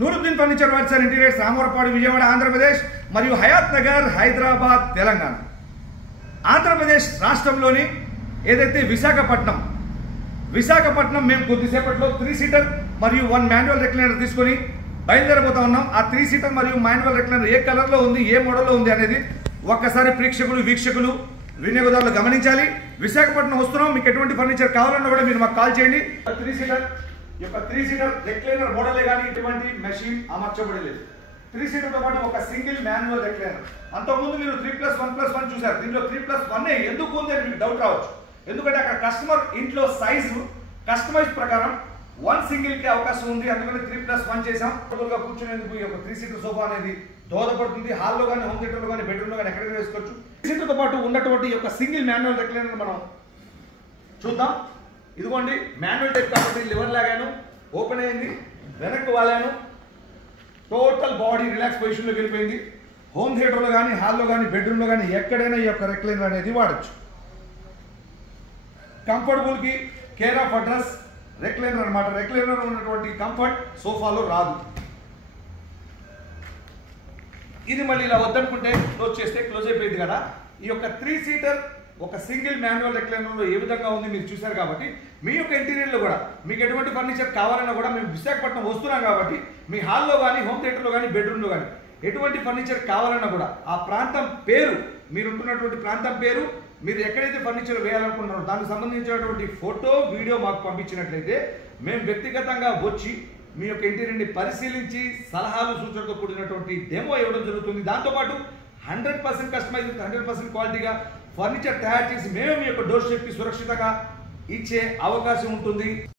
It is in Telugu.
Nooruddin furniture works and interiors, Ramavarapadu, Vijayawada, Andhra Pradesh మరియు హయాత్ నగర్, హైదరాబాద్, తెలంగాణ. ఆంధ్రప్రదేశ్ రాష్ట్రంలోని ఏదైతే విశాఖపట్నం మేము కొద్దిసేపట్లో 3 సీటర్ మరియు 1 మాన్యువల్ రెక్లైనర్ తీసుకొని బయలుదేరబోతా ఉన్నాం. ఆ 3 సీటర్ మరియు మాన్యువల్ రెక్లైనర్ ఏ కలర్లో ఉంది, ఏ మోడల్లో ఉంది అనేది ఒక్కసారి ప్రేక్షకులు, వీక్షకులు, వినియోగదారులు గమనించాలి. విశాఖపట్నం వస్తున్నాం. మీకు ఎటువంటి ఫర్నిచర్ కావాలన్నా కూడా మీరు మాకు కాల్ చేయండి. 3 సీటర్ రెక్లైనర్ మోడలే కానీ ఇటువంటి మెషిన్ అమర్చబడలేదు. 3 సీటర్తో పాటు ఒక సింగిల్ మాన్యువల్ రెక్లైనర్. అంతకుముందు మీరు 3+1+1 చూసారు. దీంట్లో 3+1 ఎందుకు ఉంది అని మీకు డౌట్ రావచ్చు. ఎందుకంటే అక్కడ కస్టమర్ ఇంట్లో సైజు కస్టమైజ్ ప్రకారం 1 సింగిల్ కి అవకాశం ఉంది. అందుకని 3+1 చేసాం. టోటల్గా కూర్చునేందుకు ఈ యొక్క 3 సీటర్ సోఫా అనేది దోహదపడుతుంది. హాల్లో కానీ, హోమ్ థియేటర్లో కానీ, బెడ్రూమ్లో కానీ ఎక్కడికైనా వేసుకోవచ్చు. 3 సీటర్తో పాటు ఉన్నటువంటి యొక్క సింగిల్ మాన్యువల్ రెక్లైనర్ మనం చూద్దాం. ఇదిగోండి, మాన్యువల్ టైప్ కాబట్టి లివర్ లాగాను ఓపెన్ అయింది, వెనక్కి వాలాను, టోటల్ బాడీ రిలాక్స్ పొజిషన్లోకి వెళ్ళిపోయింది. హోమ్ థియేటర్లో కానీ, హాల్లో కానీ, బెడ్రూమ్లో కానీ ఎక్కడైనా ఈ యొక్క రెక్లైనర్ అనేది వాడచ్చు. కంఫర్టబుల్కి కేర్ ఆఫ్ అడ్రస్ రెక్లైనర్ అనమాట. రెక్లైనర్ ఉన్నటువంటి కంఫర్ట్ సోఫాలో రాదు. ఇది మళ్ళీ ఇలా వద్దనుకుంటే క్లోజ్ చేస్తే క్లోజ్ అయిపోయింది కదా. ఈ యొక్క 3 సీటర్ ఒక సింగిల్ మాన్యువల్ రెక్లైనర్లో ఏ విధంగా ఉంది మీరు చూశారు కాబట్టి, మీ యొక్క ఇంటీరియర్లో కూడా మీకు ఎటువంటి ఫర్నిచర్ కావాలన్నా కూడా మేము విశాఖపట్నం వస్తున్నాం కాబట్టి మీ హాల్లో కానీ, హోమ్ థియేటర్లో కానీ, బెడ్రూమ్లో కానీ ఎటువంటి ఫర్నిచర్ కావాలన్నా కూడా ఆ ప్రాంతం పేరు, మీరు ఉంటున్నటువంటి ప్రాంతం పేరు, మీరు ఎక్కడైతే ఫర్నిచర్ వేయాలనుకుంటున్నారో దానికి సంబంధించినటువంటి ఫోటో, వీడియో మాకు పంపించినట్లయితే మేము వ్యక్తిగతంగా వచ్చి మీ యొక్క ఇంటీరియర్ని పరిశీలించి సలహాలు, సూచనలతో కూడినటువంటి డెమో ఇవ్వడం జరుగుతుంది. దాంతోపాటు 100% కస్టమైజ్, 100% క్వాలిటీగా ఫర్నిచర్ తయారు చేసి మేము మీ యొక్క డోర్ స్టెప్కి సురక్షితంగా ఇచ్చే అవకాశం ఉంటుంది.